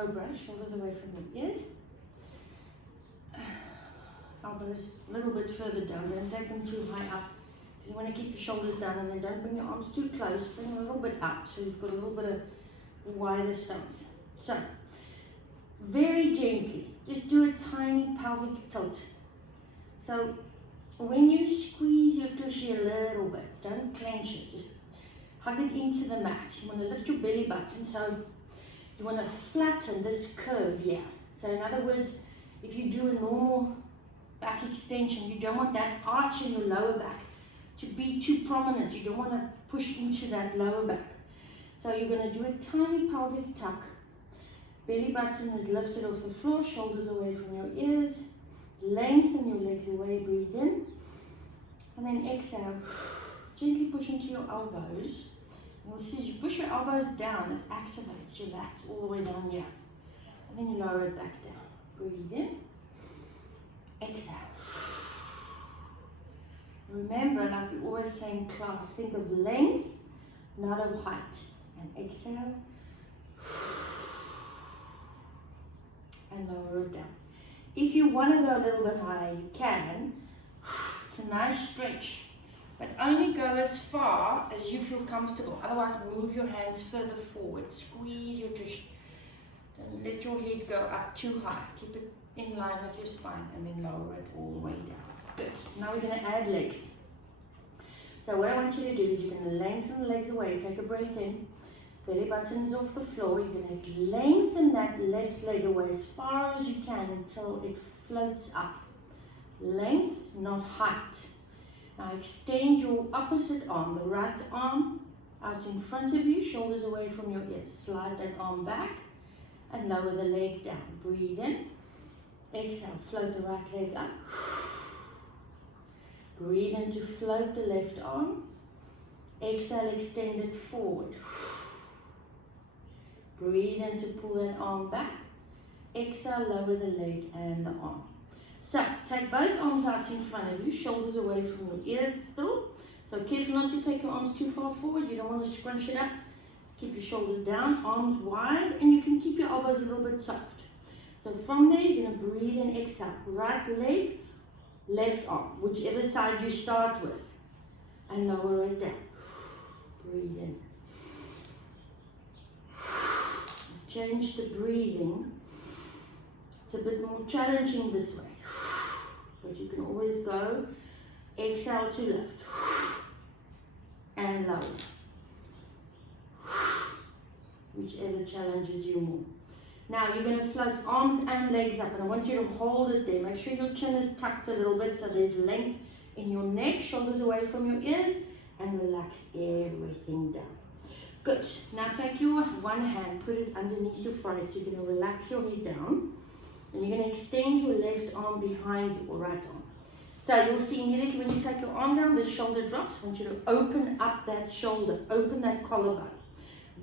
cobra, shoulders away from your ears. Elbows a little bit further down, don't take them too high up. Because you want to keep your shoulders down, and then don't bring your arms too close, bring them a little bit up so you've got a little bit of wider stance. So, very gently, just do a tiny pelvic tilt. So, when you squeeze your tushy a little bit, don't clench it, just hug it into the mat. You want to lift your belly button, so you want to flatten this curve here. So in other words, if you do a normal back extension, you don't want that arch in your lower back to be too prominent. You don't want to push into that lower back. So you're going to do a tiny pelvic tuck. Belly button is lifted off the floor, shoulders away from your ears. Lengthen your legs away, breathe in. And then exhale. Gently push into your elbows. And you'll see as you push your elbows down, it activates your lats all the way down here. And then you lower it back down. Breathe in. Exhale. Remember, like we always say in class, think of length, not of height. And exhale. And lower it down. If you want to go a little bit higher, you can. It's a nice stretch. But only go as far as you feel comfortable. Otherwise, move your hands further forward. Squeeze your tush. Don't let your head go up too high. Keep it in line with your spine and then lower it all the way down. Good. Now we're going to add legs. So what I want you to do is you're going to lengthen the legs away. Take a breath in. Belly button is off the floor. You're going to lengthen that left leg away as far as you can until it floats up. Length, not height. Now extend your opposite arm, the right arm out in front of you, shoulders away from your ears. Slide that arm back and lower the leg down. Breathe in. Exhale, float the right leg up. Breathe in to float the left arm. Exhale, extend it forward. Breathe in to pull that arm back. Exhale, lower the leg and the arm. So, take both arms out in front of you, shoulders away from your ears still. So, careful not to take your arms too far forward. You don't want to scrunch it up. Keep your shoulders down, arms wide, and you can keep your elbows a little bit soft. So, from there, you're going to breathe in, exhale. Right leg, left arm, whichever side you start with. And lower it down. Breathe in. Change the breathing. It's a bit more challenging this way. But you can always go, exhale to lift, and lower. Whichever challenges you more. Now you're going to float arms and legs up, and I want you to hold it there. Make sure your chin is tucked a little bit so there's length in your neck, shoulders away from your ears, and relax everything down. Good. Now take your one hand, put it underneath your forehead, so you're going to relax your head down. And you're going to extend your left arm behind your right arm. So you'll see immediately when you take your arm down, the shoulder drops. I want you to open up that shoulder, open that collarbone.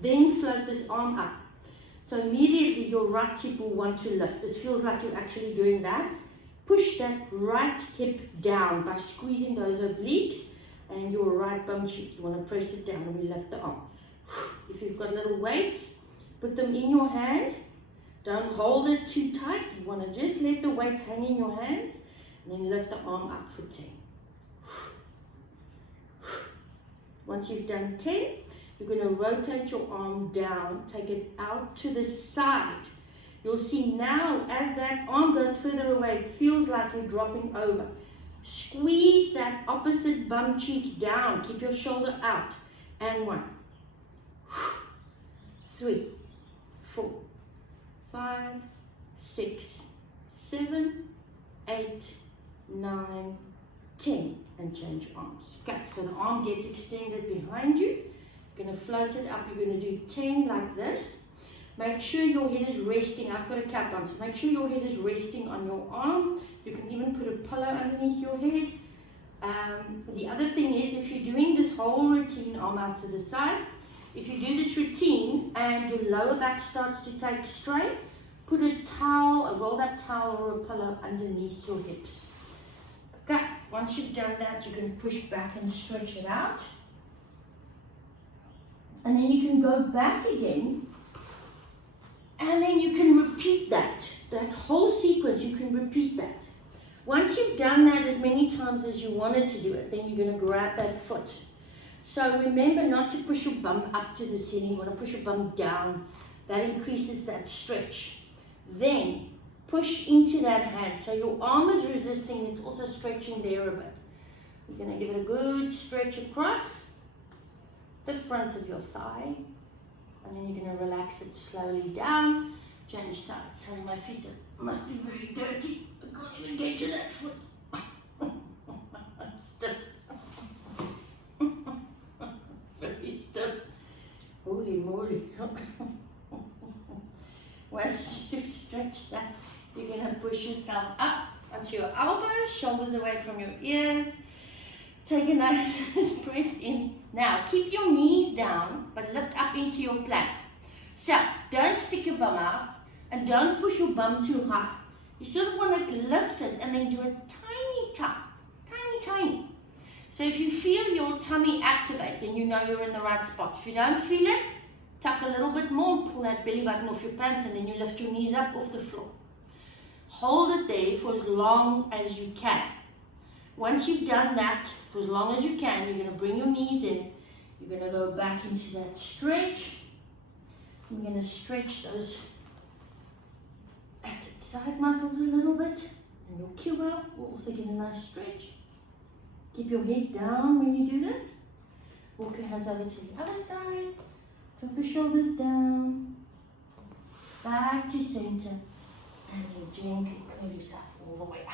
Then float this arm up. So immediately your right hip will want to lift. It feels like you're actually doing that. Push that right hip down by squeezing those obliques and your right bum cheek. You want to press it down and we lift the arm. If you've got little weights, put them in your hand. Don't hold it too tight. You want to just let the weight hang in your hands and then lift the arm up for 10. Once you've done 10, you're going to rotate your arm down, take it out to the side. You'll see now as that arm goes further away, it feels like you're dropping over. Squeeze that opposite bum cheek down. Keep your shoulder out. And 1, 3, 4, 5, 6, 7, 8, 9, 10, and change arms. Okay, so the arm gets extended behind you. You're going to float it up. You're going to do 10 like this. Make sure your head is resting. I've got a cap on, so make sure your head is resting on your arm. You can even put a pillow underneath your head. The other thing is, if you're doing this whole routine, arm out to the side, if you do this routine and your lower back starts to take strain, put a towel, a rolled up towel or a pillow underneath your hips. Okay, once you've done that, you can push back and stretch it out. And then you can go back again And then you can repeat that whole sequence. You can repeat that. Once you've done that as many times as you wanted to do it, then you're going to grab that foot. So remember not to push your bum up to the ceiling. You want to push your bum down. That increases that stretch. Then push into that hand. So your arm is resisting. It's also stretching there a bit. You're going to give it a good stretch across the front of your thigh. And then you're going to relax it slowly down. Change sides. Sorry, my feet must be very dirty. I can't even get to that foot. I'm stiff. Very stiff. Holy moly. Once you stretch that, you're going to push yourself up onto your elbows, shoulders away from your ears. Take a nice breath in. Now, keep your knees down, but lift up into your plank. So, don't stick your bum out and don't push your bum too high. You sort of want to lift it and then do a tiny tap. Tiny. So if you feel your tummy activate, then you know you're in the right spot. If you don't feel it, tuck a little bit more, pull that belly button off your pants, and then you lift your knees up off the floor. Hold it there for as long as you can. Once you've done that, for as long as you can, you're going to bring your knees in. You're going to go back into that stretch. You're going to stretch those side muscles a little bit. And your cuba will also get a nice stretch. Keep your head down when you do this. Walk your hands over to the other side. Drop your shoulders down. Back to center. And you gently curl yourself all the way up.